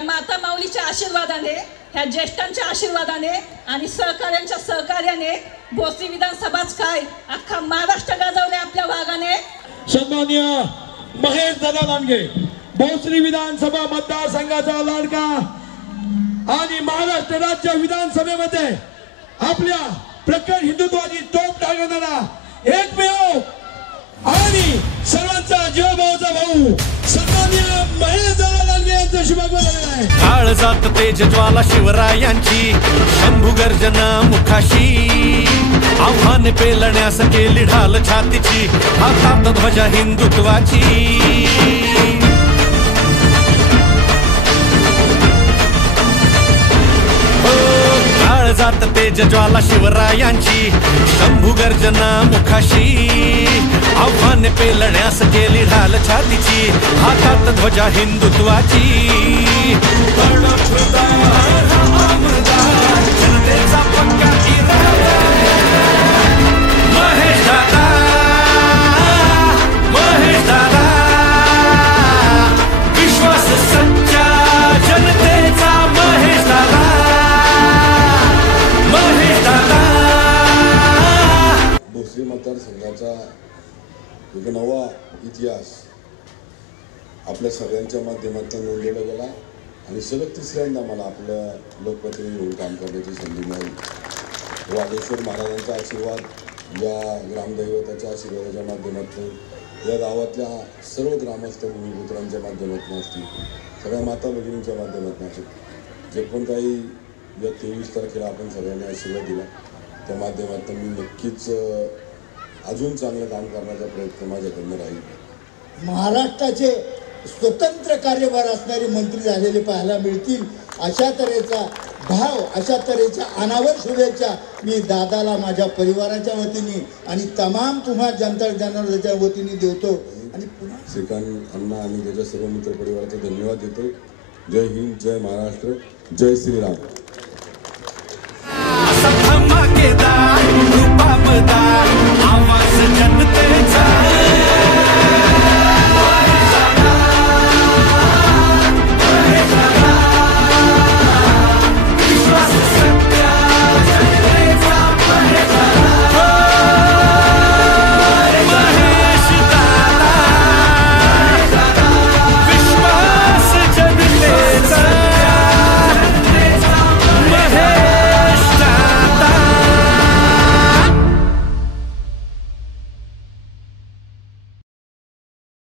ह्या माता माऊलीच्या आशीर्वादाने, ह्या ज्येष्ठांच्या आशीर्वादाने आणि सहकाऱ्यांच्या सहकार्याने भोसरी विधानसभाच काय अख्खा महाराष्ट्र गाजवले आपल्या भागाने। सन्माननीय महेश दादा लांडगे भोसरी विधानसभा मतदारसंघाचा लाडका आणि महाराष्ट्र राज्य विधानसभेमध्ये आपल्या प्रखर हिंदुत्वाची तोफ डागवणारा एकमेव आणि सर्वांचा जीवभावाचा भाऊ सन्माननीय महेश दादा लांडगे यांचं शुभागमन आहे। काळ जात तेज ज्वाला शिवरायांची शंभू गर्जना मुखाशी आव्हान पेलण्यास केली ढाल छातीची हातात ध्वजा हिंदुत्वाची। जात तेज ज्वाला शिवरायांची शंभू गर्जना मुखाशी आव्हान पेलण्यास केली ढाल छातीची हातात ध्वजा हिंदुत्वाची। जनतेचा पक्का इरादा महेश दादा, महेश दादा, विश्वास सच्चा जनतेचा महेश दादा, भोसरी मतदारसंघाचा एक नवा इतिहास आपल्या सगळ्यांच्या माध्यमातून नोंदवला गेला आणि सलग तिसऱ्यांदा मला आपल्या लोकप्रतिनिधी म्हणून काम करण्याची संधी मिळाली। वागेश्वर महाराजांचा आशीर्वाद, या ग्रामदैवताच्या आशीर्वादाच्या माध्यमातून, या गावातल्या सर्व ग्रामस्थ भूमिपुत्रांच्या माध्यमातून असतील, सगळ्या माता भगिनींच्या माध्यमातून असतील, जे पण काही या 23 तारखेला आपण सगळ्यांनी आशीर्वाद दिला त्या माध्यमातून मी नक्कीच अजून चांगलं काम करण्याचा प्रयत्न माझ्याकडनं राहील। महाराष्ट्राचे स्वतंत्र कार्यभार असणारे मंत्री झालेले पाहायला मिळतील अशा तऱ्हेचा भाव, अशा तऱ्हेच्या अनावर शुभेच्छा मी दादाला माझ्या परिवाराच्या वतीने आणि तमाम तुम्हा जनता जनार्दनाच्या वतीने देतो आणि पुन्हा श्रीकांत अण्णा आणि त्याच्या सर्व मित्र परिवाराचा धन्यवाद देतो। जय हिंद, जय महाराष्ट्र, जय श्रीराम। धमाकेदार रूपाबदार